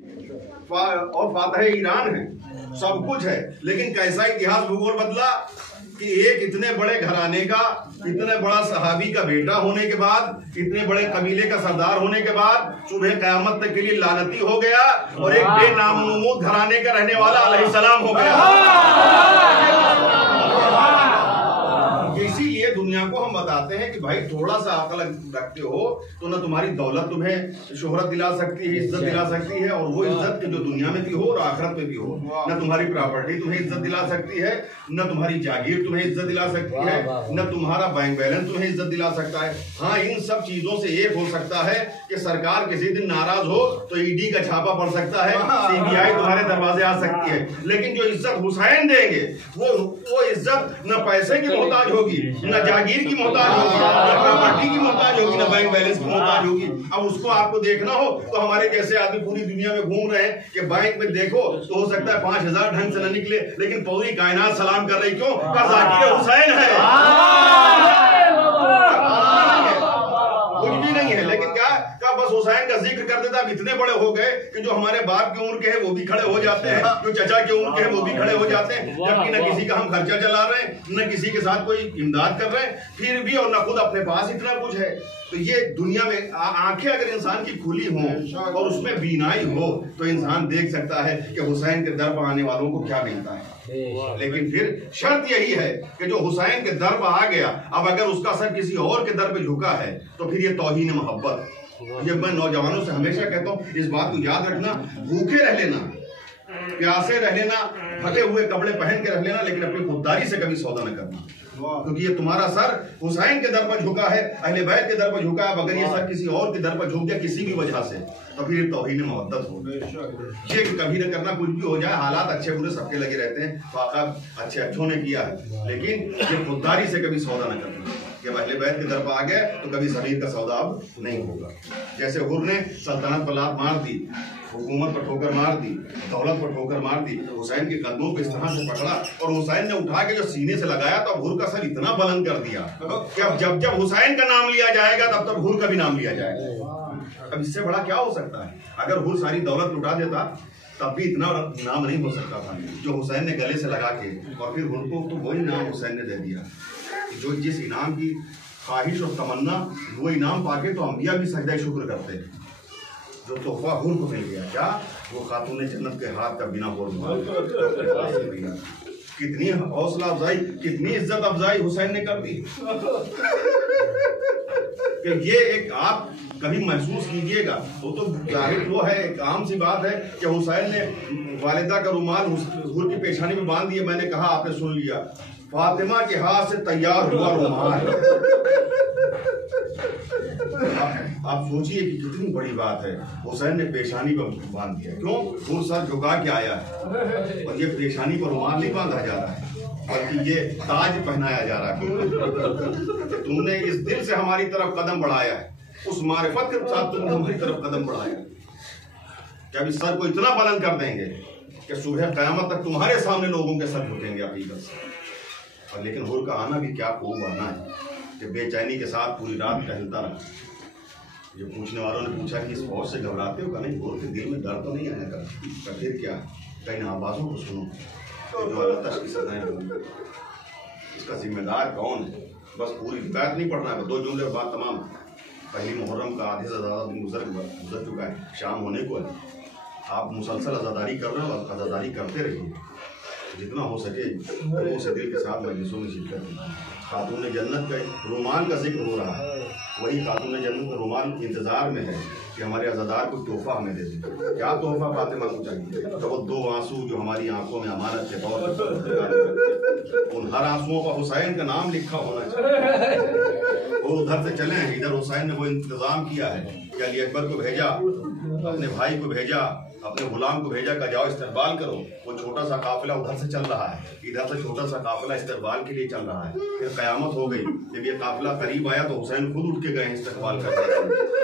और फातह ईरान है, सब कुछ है, लेकिन कैसा इतिहास भूगोल बदला कि एक इतने बड़े घराने का, इतने बड़ा सहाबी का बेटा होने के बाद, इतने बड़े कबीले का सरदार होने के बाद सुबह कयामत तक के लिए लानती हो गया और एक बेनामनूद घराने का रहने वाला अलैहिस्सलाम हो गया। इसीलिए दुनिया को हम बताते हैं कि भाई थोड़ा सा अकल रखते हो तो ना तुम्हारी दौलत तुम्हें शोहरत दिला सकती है, इज्जत दिला सकती है, और वो इज्जत जो दुनिया में भी हो और आखिरत में भी हो। न तुम्हारी प्रॉपर्टी तुम्हें इज्जत दिला सकती है, न तुम्हारी जागीर तुम्हें इज्जत दिला सकती है, न तुम्हारा बैंक बैलेंस तुम्हें इज्जत दिला सकता है। हाँ, इन सब चीजों से एक हो सकता है कि सरकार किसी दिन नाराज हो तो ईडी का छापा पड़ सकता है, सीबीआई तुम्हारे दरवाजे आ सकती है, लेकिन जो इज्जत हुसैन देंगे वो इज्जत न पैसे की मोहताज होगी, न जागीर की मोहताज होगी, न प्रॉपर्टी की मोहताज होगी, न बैंक बैलेंस की मोहताज होगी। अब उसको आपको देखना हो तो हमारे जैसे आदमी पूरी दुनिया में घूम रहे हैं कि बैंक में देखो तो हो सकता है 5000 ढंग से न निकले, लेकिन पूरी कायनात सलाम कर रही, क्यों? का जाकिर हुसैन है, कुछ भी नहीं है, लेकिन क्या बस हुसैन का जिक्र कर देता। अब इतने बड़े हो गए कि जो हमारे बाप की उम्र के हैं वो भी खड़े हो जाते हैं, जो चचा की उम्र के हैं वो भी खड़े हो जाते हैं, जबकि न किसी का हम खर्चा चला रहे हैं, न किसी के साथ कोई इमदाद कर रहे हैं, फिर भी, और न खुद अपने पास इतना कुछ है। तो ये दुनिया में आंखें अगर इंसान की खुली हों और उसमें बीनाई हो तो इंसान देख सकता है कि हुसैन के दर पर आने वालों को क्या मिलता है। लेकिन फिर शर्त यही है कि जो हुसैन के दर पर आ गया, अब अगर उसका सर किसी और के दर पे झुका है तो फिर ये तौहीन मोहब्बत। ये मैं नौजवानों से हमेशा कहता हूँ, इस बात को याद रखना, भूखे रह लेना, प्यासे रह लेना, फटे हुए कपड़े पहन के रह लेना, लेकिन अपनी खुददारी से कभी सौदा न करना, क्योंकि ये तुम्हारा सर हुसैन के दर पर झुका है, अहले बैत के दर पर झुका है। अगर ये सर किसी और के दर पर झुक गया किसी भी वजह से तो फिर ये तौहीन मोहब्बत हो। ये कभी न करना, कुछ भी हो जाए, हालात अच्छे बुरे सबके लगे रहते हैं, वाक़ा अच्छों ने किया है, लेकिन ये खुददारी से कभी सौदा न करना कि अहले बैत के दर पर आ गए तो कभी ज़मीन का सौदा अब नहीं होगा। जैसे हुर ने सल्तनत पर लात मार दी, हुकूमत पर ठोकर मार दी, दौलत पर ठोकर मार दी, तो हुसैन के कदमों को इस तरह से पकड़ा और हुसैन ने उठा के जो सीने से लगाया तो अब हुर का सर इतना बुलंद कर दिया कि अब जब हुसैन का नाम लिया जाएगा तब हुर का भी नाम लिया जाएगा। अब इससे बड़ा क्या हो सकता है? अगर हुर सारी दौलत लुटा देता तब भी इतना नाम नहीं हो सकता था जो हुसैन ने गले से लगा के, और फिर हुर को तो वही नाम हुसैन ने दे दिया। जो जिस इनाम की ख्वाहिश और तमन्ना, वो इनाम पाके तो अंबिया भी सजदा शुक्र करते हैं। जो तोहफा हुर को मिल गया, क्या वो खातून जन्नत के हाथ का बिना बोल, कितनी हौसला अफजाई, कितनी इज्जत अफजाई हुसैन ने कर दी। कि ये एक आप कभी महसूस कीजिएगा, वो तो जाहिर वो है, एक आम सी बात है कि हुसैन ने वालिदा का रुमाल हुर की पेशानी में बांध दिया। मैंने कहा, आपने सुन लिया, फातिमा के हाथ से तैयार हुआ रुमाल। आप सोचिए कि कितनी बड़ी बात है, हुसैन ने पेशानी पर बांध दिया। क्यों? वो सर झुका के आया है, और ये पेशानी पर रुमाल नहीं बांधा जा रहा है, बल्कि ये ताज पहनाया जा रहा है। तुमने इस दिल से हमारी तरफ कदम बढ़ाया है, उस मारिफत के साथ तुमने हमारी तरफ कदम बढ़ाया। क्या इस सर को इतना बुलंद कर देंगे कि सुबह क़यामत तक तुम्हारे सामने लोगों के सर झुकेंगे हकीकत से। और लेकिन हुर का आना भी क्या खूब आना है कि बेचैनी के साथ पूरी रात टहलता रहा। जो पूछने वालों ने पूछा कि इस फौज से घबराते हो? का नहीं, हुर के दिल में डर तो नहीं आया का फिर क्या, कहीं आवाज़ों को सुनो जो अल्लाह की सदाएं, इसका जिम्मेदार कौन है? बस पूरी रिवायत नहीं पढ़ना है, 2 जुमले बात तमाम। पहली मुहर्रम का आधे से ज़्यादा दिन गुजर चुका है, शाम होने को है, आप मुसलसल अज़ादारी कर रहे हो और अज़ादारी करते रहिए, जितना हो सके लोगों से दिल के साथ मजलिसों में शिरकत कीजिए। खातून जन्नत का रुमाल का जिक्र हो रहा है, वही खातून जन्नत का रुमाल इंतजार में है कि हमारे अज़ादार को तोहफा हमें दे दे। क्या तोहफा फातिमा को चाहिए? तो वो 2 आंसू जो हमारी आंखों में अमानत के तौर पर, उन हर आंसुओं पर हुसैन का नाम लिखा होना चाहिए। और उधर से चले, इधर हुसैन ने वो इंतजाम किया है कि अली अकबर को भेजा, अपने भाई को भेजा, अपने गुलाम को भेजा का जाओ इस्तकबाल करो। वो छोटा सा काफिला उधर से चल रहा है, इधर से छोटा सा काफिला इस्तकबाल के लिए चल रहा है। फिर कयामत हो गई, जब ये काफिला करीब आया तो हुसैन खुद उठ के गए इस्तकबाल करने।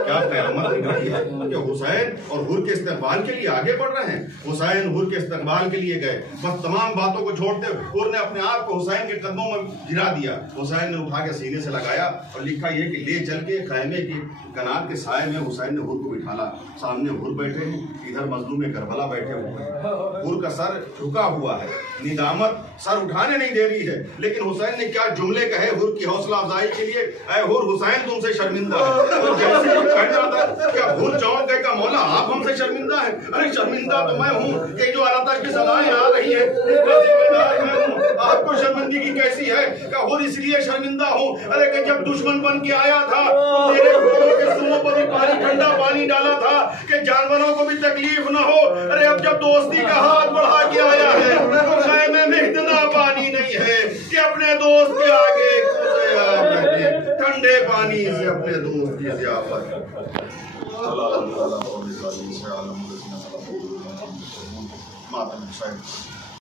क्या कयामत की घड़ी है कि हुसैन और हुर के इस्तकबाल के लिए आगे बढ़ रहे हैं। हुसैन हुर के इस्तकबाल के लिए गए, बस तमाम बातों को छोड़ते हुर ने अपने आप को हुसैन के कदमों में गिरा दिया। हुसैन ने उठा के सीने से लगाया और लिखा ये कि ले चल के खैमे की कनात के साए में हुसैन ने हुर को बिठाला। सामने हुर बैठे हैं, इधर मजलूम करबला बैठे हुए हैं। हुर का सर झुका हुआ है, निदामत सर उठाने नहीं दे रही है, लेकिन हुसैन ने क्या जुमले कहे हुर की हौसला अफजाई के लिए। ऐ हुर, हुसैन तुमसे शर्मिंदा है। तो जैसे ही कह रहा था क्या हुर चौंक गए का मौला आप हमसे शर्मिंदा है? अरे शर्मिंदा तो मैं हूँ कि जो अल्लाह की सलाहें आ रही है इसका जिम्मेदार मैं हूँ। आपको शर्मिंदगी कैसी है? क्या हुर इसलिए शर्मिंदा हूँ? अरे कि जब दुश्मन बन के आया था तो तेरे घोड़ों के सुनों पर भी पानी, ठंडा पानी डाला था कि जानवरों को भी तकलीफ न हो। अरे अब जब दोस्ती का हाथ बढ़ा के आया है तो खैमे में इतना पानी नहीं है कि अपने दोस्त के आगे ठंडे पानी से अपने दोस्त की ज़ियाफत। मातम